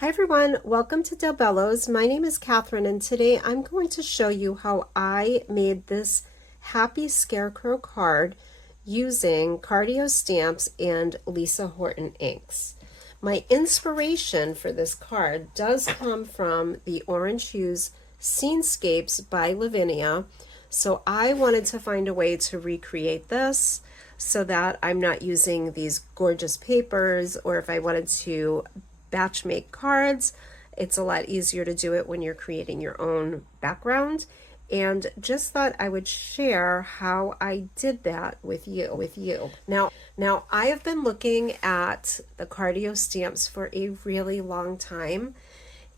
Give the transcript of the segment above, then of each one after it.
Hi everyone, welcome to Del Bellows. My name is Catherine and today I'm going to show you how I made this Happy Scarecrow card using Cardio stamps and Lisa Horton inks. My inspiration for this card does come from the Orange Hues Scenescapes by Lavinia. So I wanted to find a way to recreate this so that I'm not using these gorgeous papers, or if I wanted to batch make cards, it's a lot easier to do it when you're creating your own background, and just thought I would share how I did that with you. Now I have been looking at the Cardio stamps for a really long time,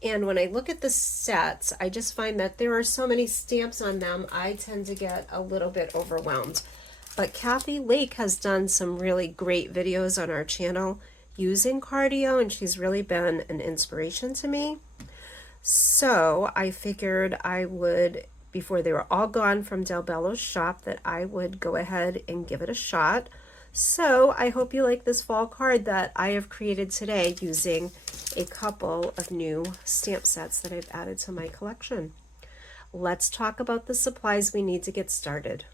and when I look at the sets, I just find that there are so many stamps on them, I tend to get a little bit overwhelmed. But Kathy Lake has done some really great videos on our channel using Cardio, and she's really been an inspiration to me. So I figured I would, before they were all gone from Del Bello's shop, that I would go ahead and give it a shot. So I hope you like this fall card that I have created today using a couple of new stamp sets that I've added to my collection. Let's talk about the supplies we need to get started.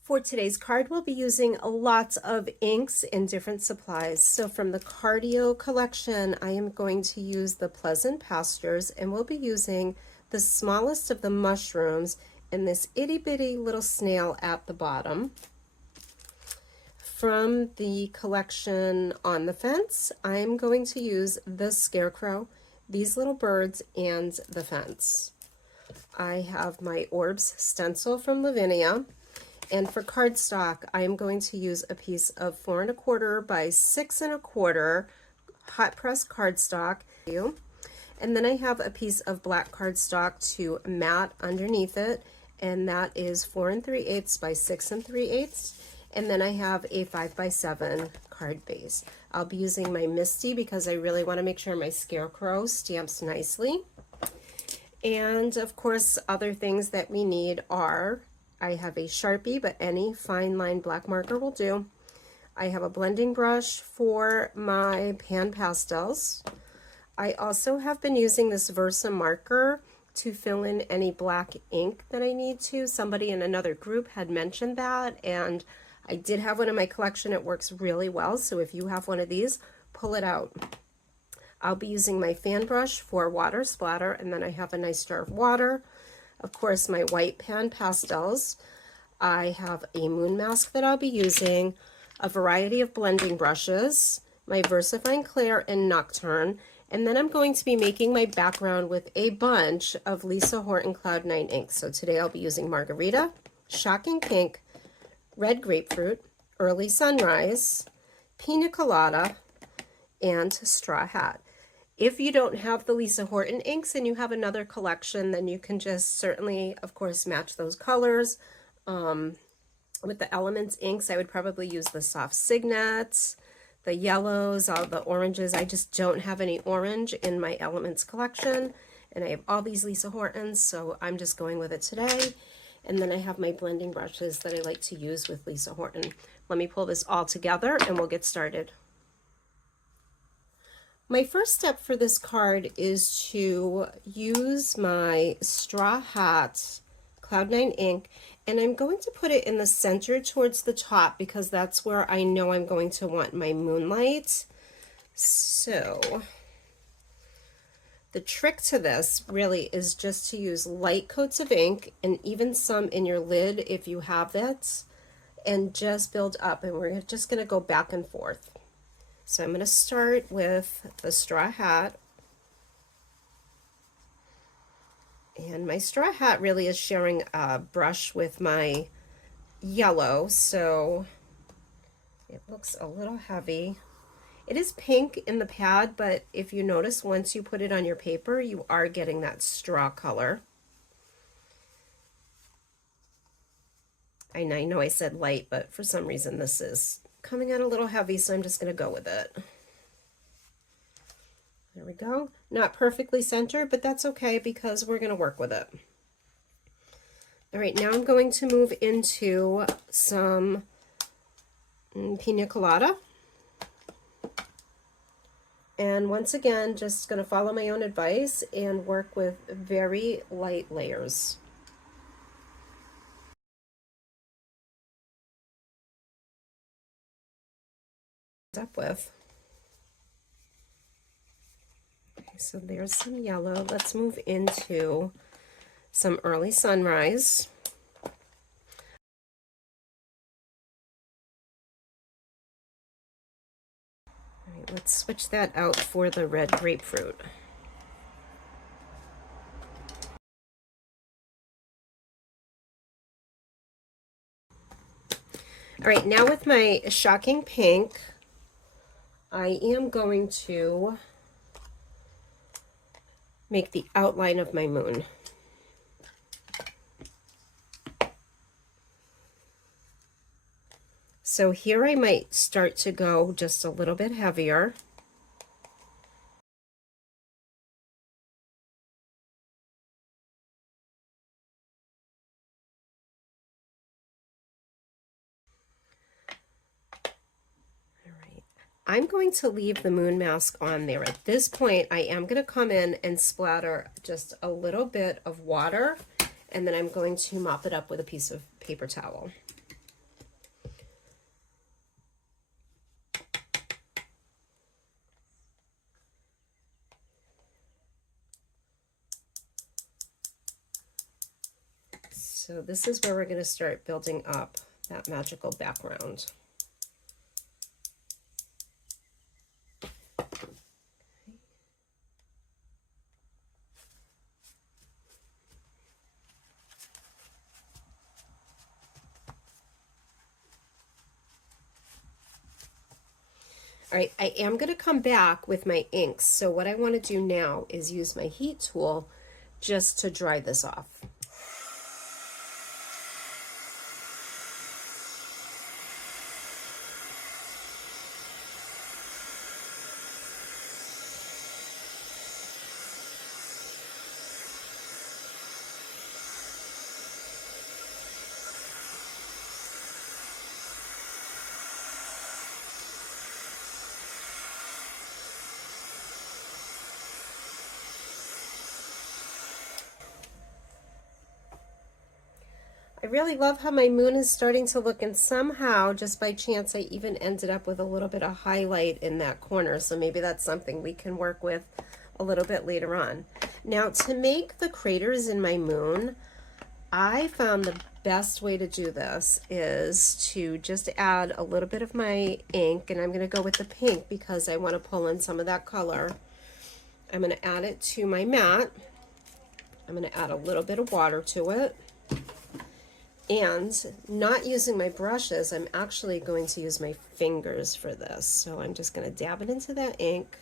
For today's card, we'll be using lots of inks and different supplies. So from the Cardio collection, I am going to use the Pleasant Pastures, and we'll be using the smallest of the mushrooms and this itty bitty little snail at the bottom. From the collection On the Fence, I'm going to use the Scarecrow, these little birds, and the fence. I have my Orbs stencil from Lavinia. And for cardstock, I am going to use a piece of 4 1/4 by 6 1/4 hot press cardstock. And then I have a piece of black cardstock to mat underneath it, and that is 4 3/8 by 6 3/8. And then I have a 5 by 7 card base. I'll be using my Misty because I really want to make sure my Scarecrow stamps nicely. And of course, other things that we need are, I have a Sharpie, but any fine line black marker will do. I have a blending brush for my pan pastels. I also have been using this Versa marker to fill in any black ink that I need to. Somebody in another group had mentioned that, and I did have one in my collection. It works really well, so if you have one of these, pull it out. I'll be using my fan brush for water splatter, and then I have a nice jar of water. Of course, my white pan pastels. I have a moon mask that I'll be using, a variety of blending brushes, my VersaFine Clair and Nocturne, and then I'm going to be making my background with a bunch of Lisa Horton Cloud 9 inks. So today I'll be using Margarita, Shocking Pink, Red Grapefruit, Early Sunrise, Pina Colada, and Straw Hat. If you don't have the Lisa Horton inks and you have another collection, then you can just certainly, of course, match those colors. With the Elements inks, I would probably use the soft Signets, the yellows, all the oranges. I just don't have any orange in my Elements collection, and I have all these Lisa Hortons, so I'm just going with it today. And then I have my blending brushes that I like to use with Lisa Horton. Let me pull this all together and we'll get started. My first step for this card is to use my Straw Hat Cloud 9 ink, and I'm going to put it in the center towards the top because that's where I know I'm going to want my moonlight. So the trick to this really is just to use light coats of ink, and even some in your lid if you have it, and just build up, and we're just going to go back and forth. So I'm going to start with the Straw Hat. And my Straw Hat really is sharing a brush with my yellow, so it looks a little heavy. It is pink in the pad, but if you notice, once you put it on your paper, you are getting that straw color. And I know I said light, but for some reason this is coming out a little heavy, so I'm just going to go with it. There we go. Not perfectly centered, but that's okay because we're going to work with it. All right, now I'm going to move into some Pina Colada. And once again, just going to follow my own advice and work with very light layers. Up with. Okay, so there's some yellow. Let's move into some early sunrise. All right, let's switch that out for the red grapefruit. All right, now with my shocking pink, I am going to make the outline of my moon. So here I might start to go just a little bit heavier. I'm going to leave the moon mask on there. At this point, I am going to come in and splatter just a little bit of water, and then I'm going to mop it up with a piece of paper towel. So this is where we're going to start building up that magical background. All right, I am going to come back with my inks. So what I want to do now is use my heat tool just to dry this off. I really love how my moon is starting to look, and somehow, just by chance, I even ended up with a little bit of highlight in that corner, so maybe that's something we can work with a little bit later on. Now, to make the craters in my moon, I found the best way to do this is to just add a little bit of my ink, and I'm going to go with the pink because I want to pull in some of that color. I'm going to add it to my mat. I'm going to add a little bit of water to it. And not using my brushes, I'm actually going to use my fingers for this. So I'm just going to dab it into that ink.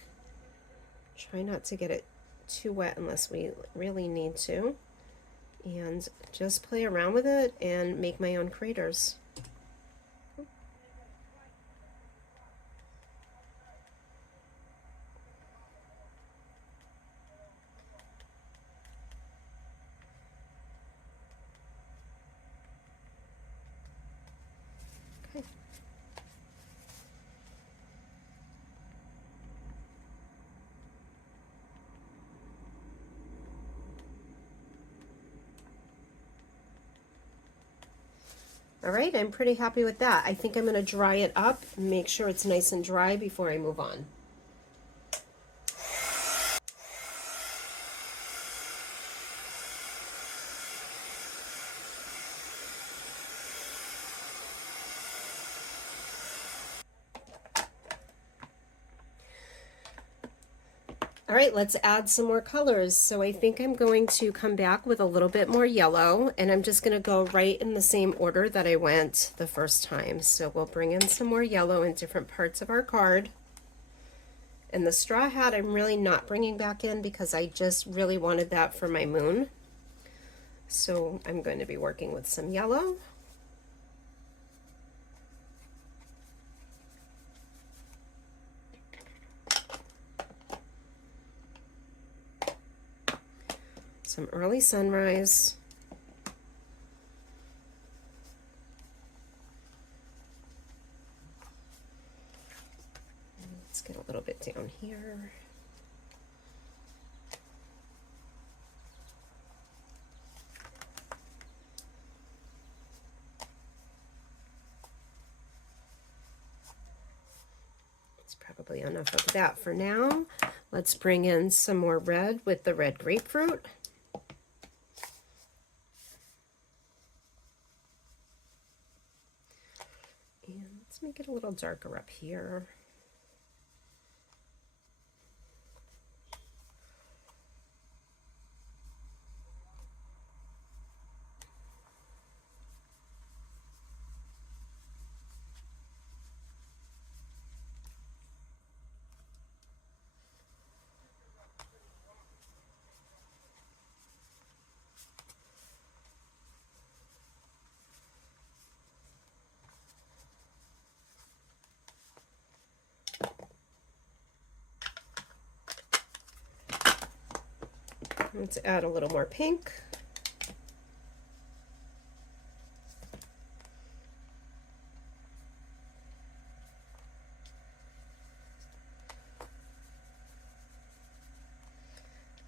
Try not to get it too wet unless we really need to. And just play around with it and make my own craters. All right, I'm pretty happy with that. I think I'm going to dry it up, make sure it's nice and dry before I move on. All right, let's add some more colors. So I think I'm going to come back with a little bit more yellow, and I'm just going to go right in the same order that I went the first time. So we'll bring in some more yellow in different parts of our card. And the straw hat I'm really not bringing back in because I just really wanted that for my moon. So I'm going to be working with some yellow. Some early sunrise. Let's get a little bit down here. Probably enough of that for now. Let's bring in some more red with the red grapefruit. And let's make it a little darker up here. Let's add a little more pink.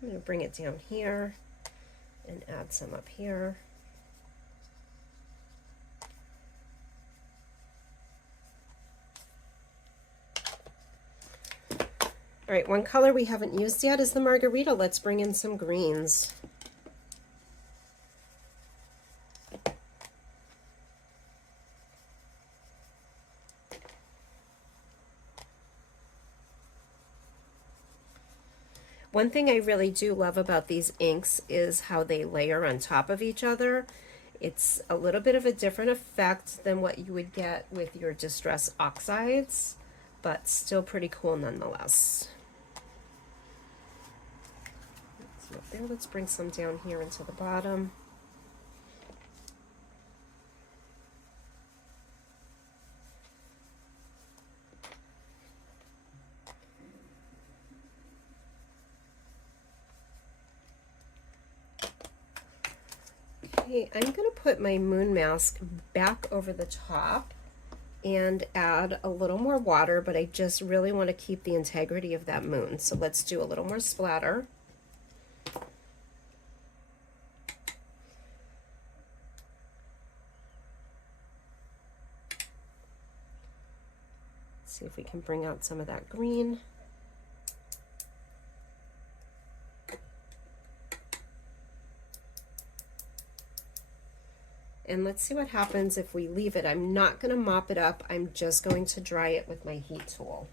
I'm going to bring it down here and add some up here. All right, one color we haven't used yet is the margarita. Let's bring in some greens. One thing I really do love about these inks is how they layer on top of each other. It's a little bit of a different effect than what you would get with your distress oxides, but still pretty cool nonetheless. So up there, let's bring some down here into the bottom. Okay, I'm going to put my moon mask back over the top and add a little more water, but I just really want to keep the integrity of that moon. So let's do a little more splatter. See if we can bring out some of that green. And let's see what happens if we leave it. I'm not going to mop it up. I'm just going to dry it with my heat tool.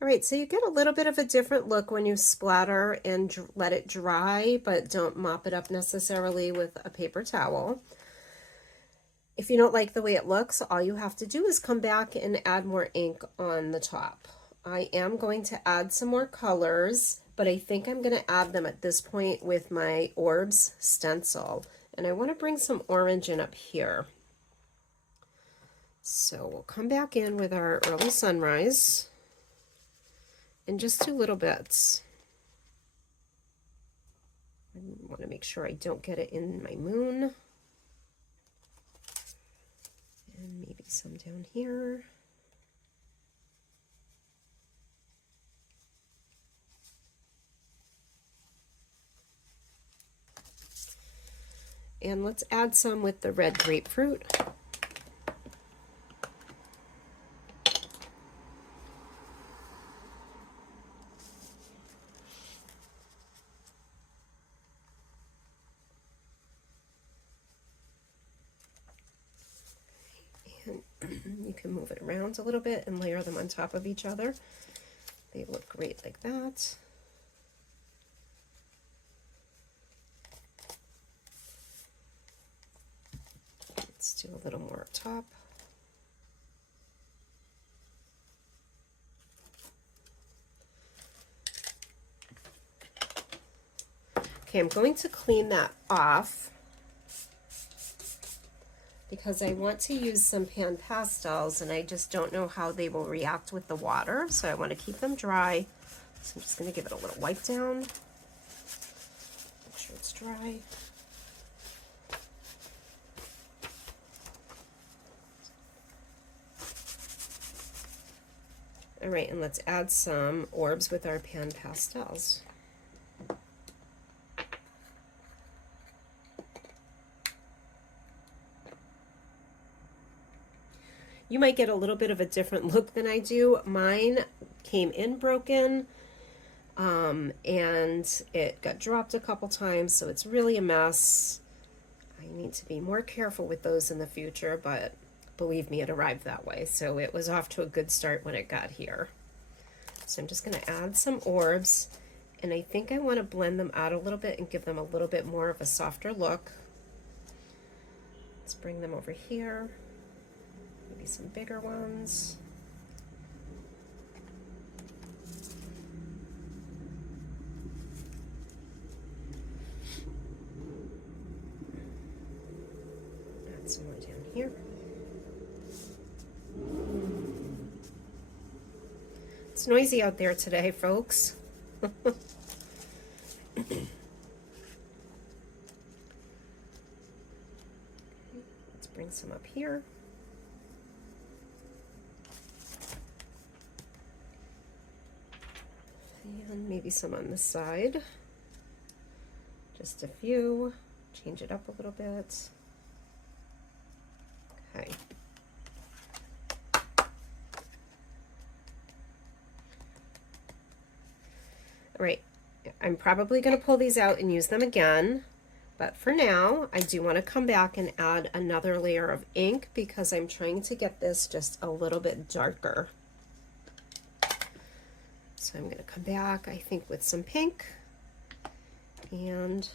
All right, so you get a little bit of a different look when you splatter and let it dry, but don't mop it up necessarily with a paper towel. If you don't like the way it looks, all you have to do is come back and add more ink on the top. I am going to add some more colors, but I think I'm going to add them at this point with my orbs stencil. And I want to bring some orange in up here. So we'll come back in with our early sunrise. And just do little bits. I want to make sure I don't get it in my moon. And maybe some down here. And let's add some with the red grapefruit. You can move it around a little bit and layer them on top of each other. They look great like that. Let's do a little more up top. Okay, I'm going to clean that off. because I want to use some pan pastels and I just don't know how they will react with the water, so I want to keep them dry. So I'm just going to give it a little wipe down. Make sure it's dry. All right, and let's add some orbs with our pan pastels. You might get a little bit of a different look than I do. Mine came in broken, and it got dropped a couple times, so it's really a mess. I need to be more careful with those in the future, but believe me, it arrived that way. So it was off to a good start when it got here. So I'm just going to add some orbs, and I think I want to blend them out a little bit and give them a little bit more of a softer look. Let's bring them over here. Maybe some bigger ones. Add some more down here. It's noisy out there today, folks. Let's bring some up here. And maybe some on the side. Just a few. Change it up a little bit. Okay. All right. I'm probably going to pull these out and use them again. But for now, I do want to come back and add another layer of ink because I'm trying to get this just a little bit darker. So I'm going to come back, I think, with some pink, and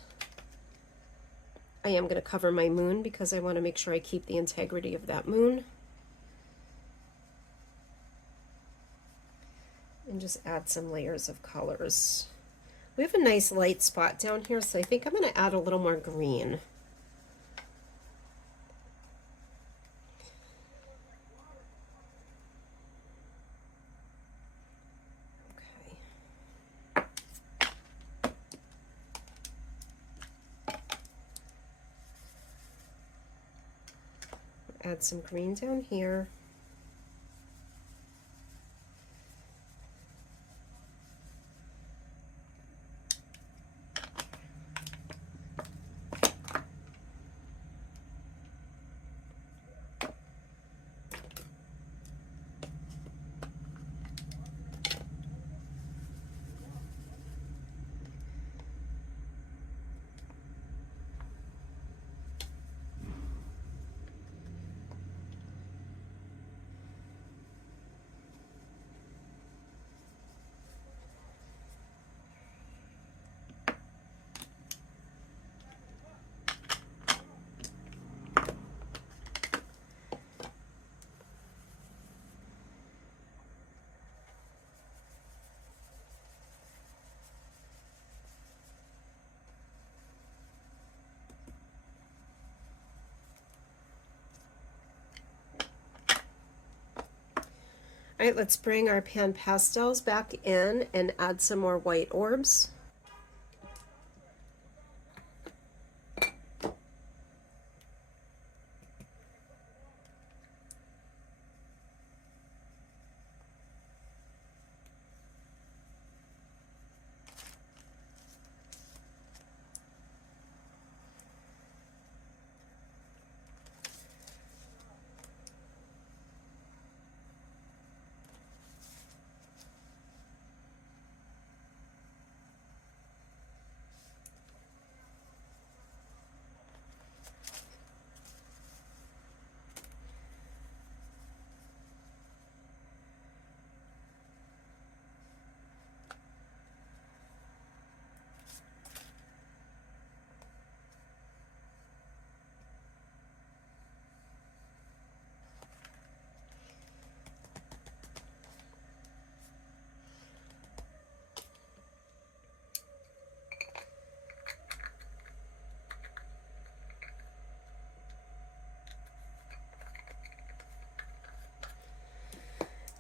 I am going to cover my moon because I want to make sure I keep the integrity of that moon. And just add some layers of colors. We have a nice light spot down here, so I think I'm going to add a little more green. Add some green down here. All right, let's bring our pan pastels back in and add some more white orbs.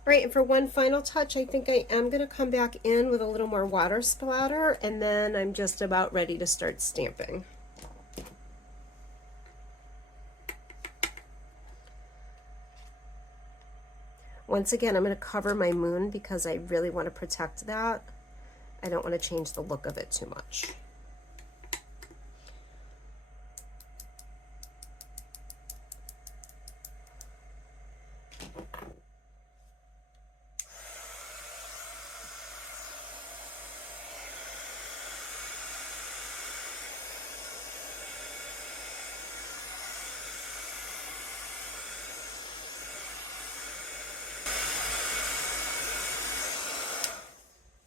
Right, and for one final touch, I think I am going to come back in with a little more water splatter, and then I'm just about ready to start stamping. Once again, I'm going to cover my moon because I really want to protect that. I don't want to change the look of it too much.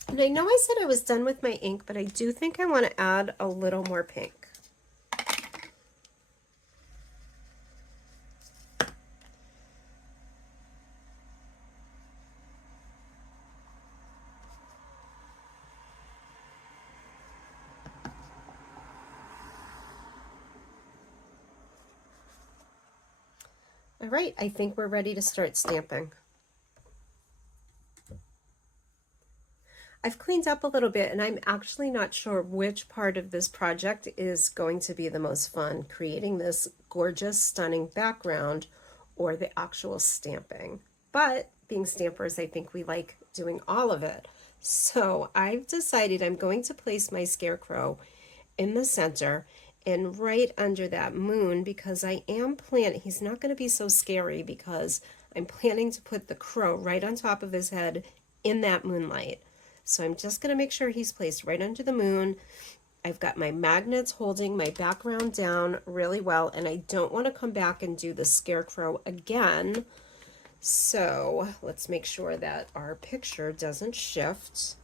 And I know I said I was done with my ink, but I do think I want to add a little more pink. All right, I think we're ready to start stamping. I've cleaned up a little bit, and I'm actually not sure which part of this project is going to be the most fun, creating this gorgeous, stunning background or the actual stamping. But being stampers, I think we like doing all of it. So I've decided I'm going to place my scarecrow in the center and right under that moon, because I am planning, he's not going to be so scary because I'm planning to put the crow right on top of his head in that moonlight. So I'm just going to make sure he's placed right under the moon. I've got my magnets holding my background down really well, and I don't want to come back and do the scarecrow again. So let's make sure that our picture doesn't shift.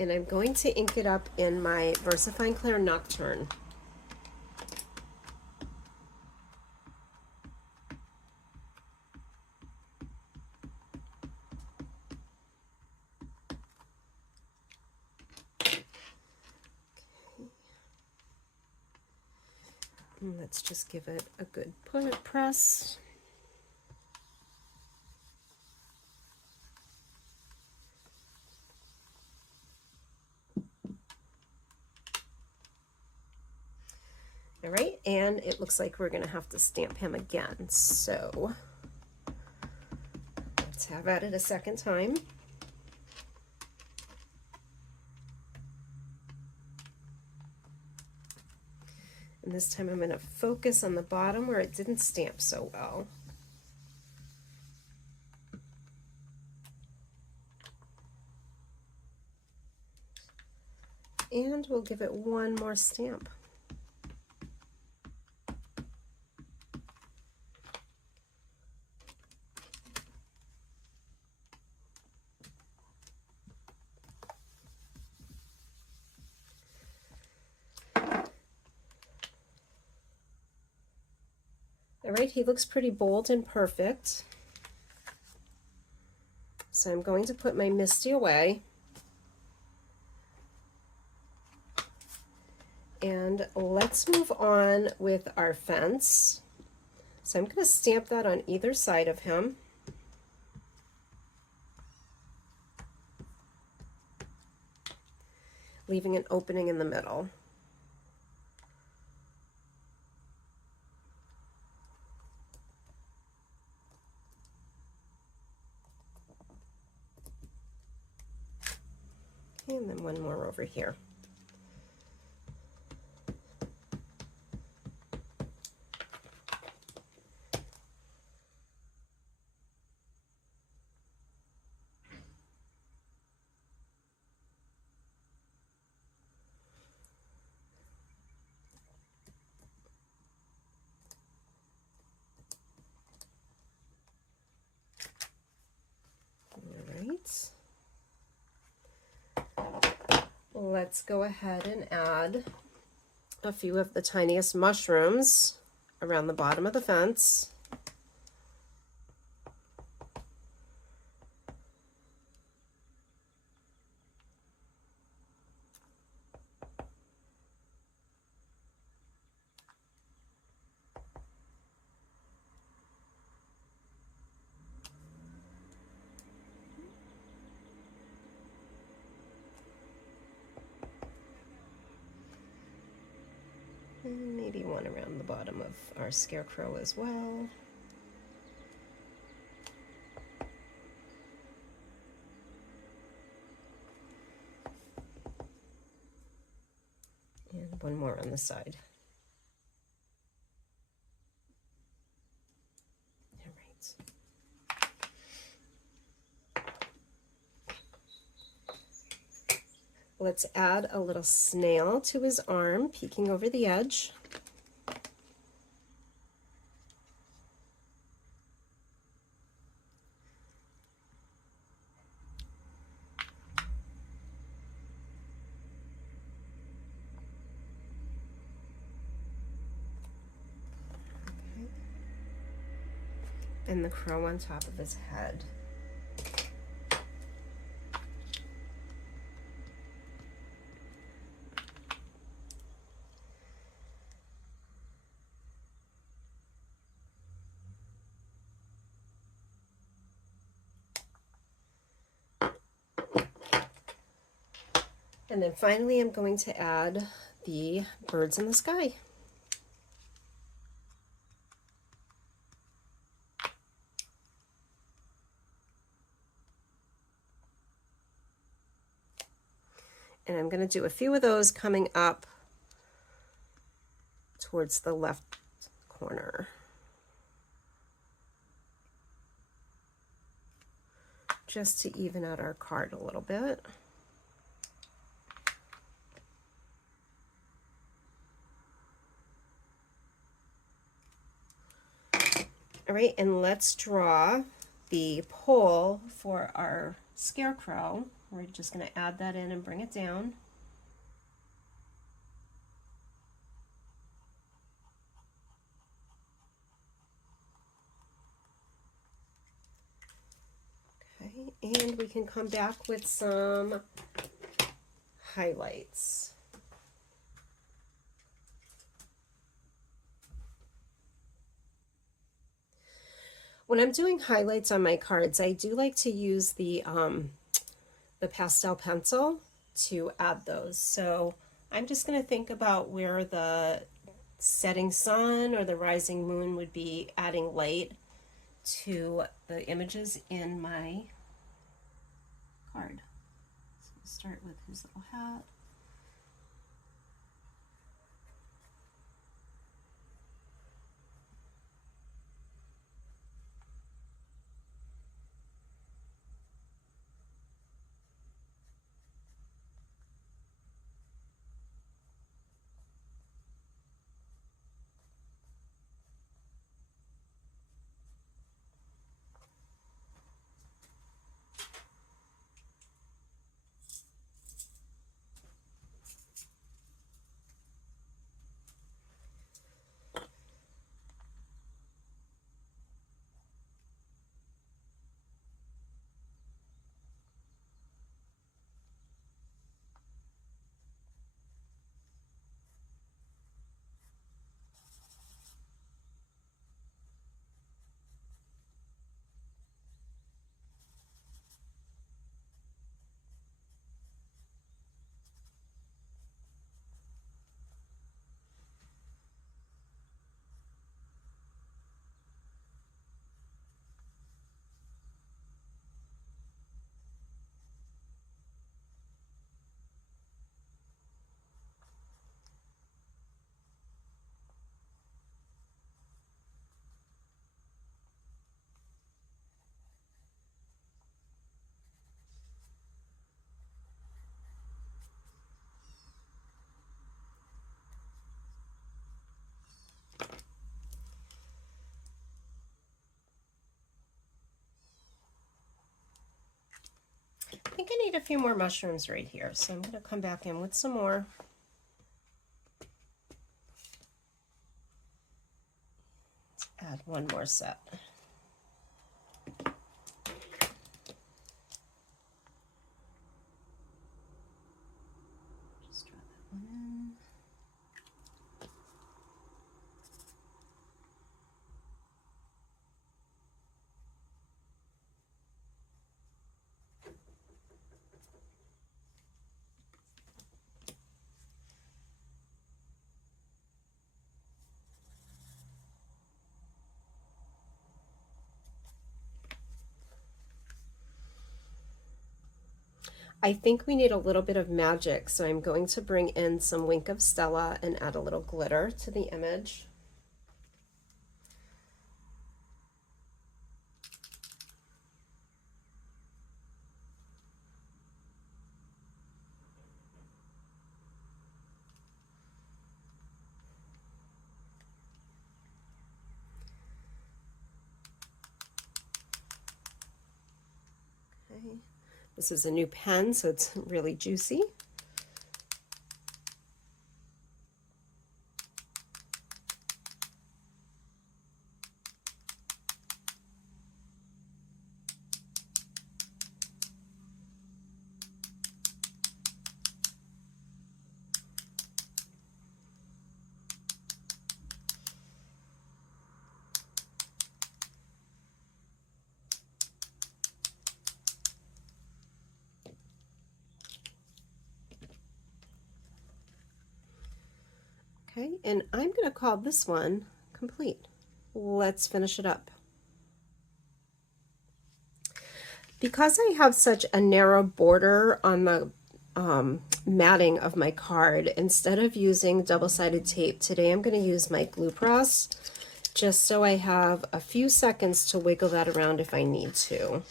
And I'm going to ink it up in my VersaFine Clair Nocturne. And let's just give it a good press. All right, and it looks like we're going to have to stamp him again. So let's have at it a second time. And this time I'm going to focus on the bottom where it didn't stamp so well. And we'll give it one more stamp. All right, he looks pretty bold and perfect. So I'm going to put my Misty away. And let's move on with our fence. So I'm going to stamp that on either side of him. Leaving an opening in the middle. And then one more over here. Let's go ahead and add a few of the tiniest mushrooms around the bottom of the fence. one around the bottom of our scarecrow as well. And one more on the side. All right. Let's add a little snail to his arm, peeking over the edge. And the crow on top of his head. And then finally, I'm going to add the birds in the sky. And I'm going to do a few of those coming up towards the left corner. Just to even out our card a little bit. All right, and let's draw the pole for our scarecrow. We're just going to add that in and bring it down. Okay, and we can come back with some highlights. When I'm doing highlights on my cards, I do like to use the pastel pencil to add those. So I'm just going to think about where the setting sun or the rising moon would be adding light to the images in my card. So we'll start with his little hat. I think I need a few more mushrooms right here, so I'm going to come back in with some more. Let's add one more set. Just drop that one in. I think we need a little bit of magic, so I'm going to bring in some Wink of Stella and add a little glitter to the image. Okay. This is a new pen, so it's really juicy. Okay, and I'm going to call this one complete. Let's finish it up. Because I have such a narrow border on the matting of my card, instead of using double-sided tape, today I'm going to use my glue press, just so I have a few seconds to wiggle that around if I need to.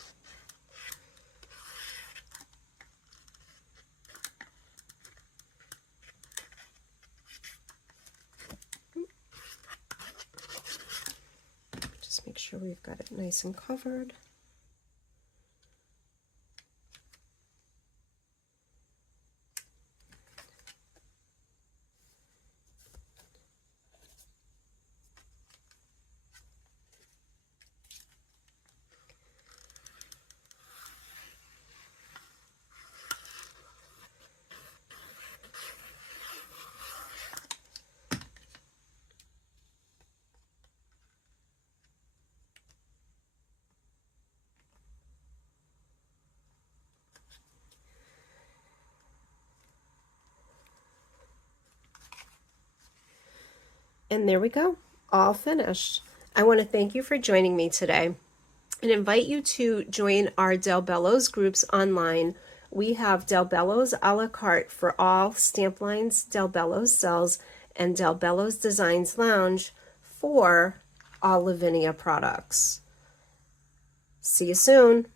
Just make sure we've got it nice and covered. And there we go, all finished. I want to thank you for joining me today and invite you to join our Del Bellows groups online. We have Del Bellows a la carte for all stamp lines Del Bellows sells, and Del Bellows Designs Lounge for all Lavinia products. See you soon.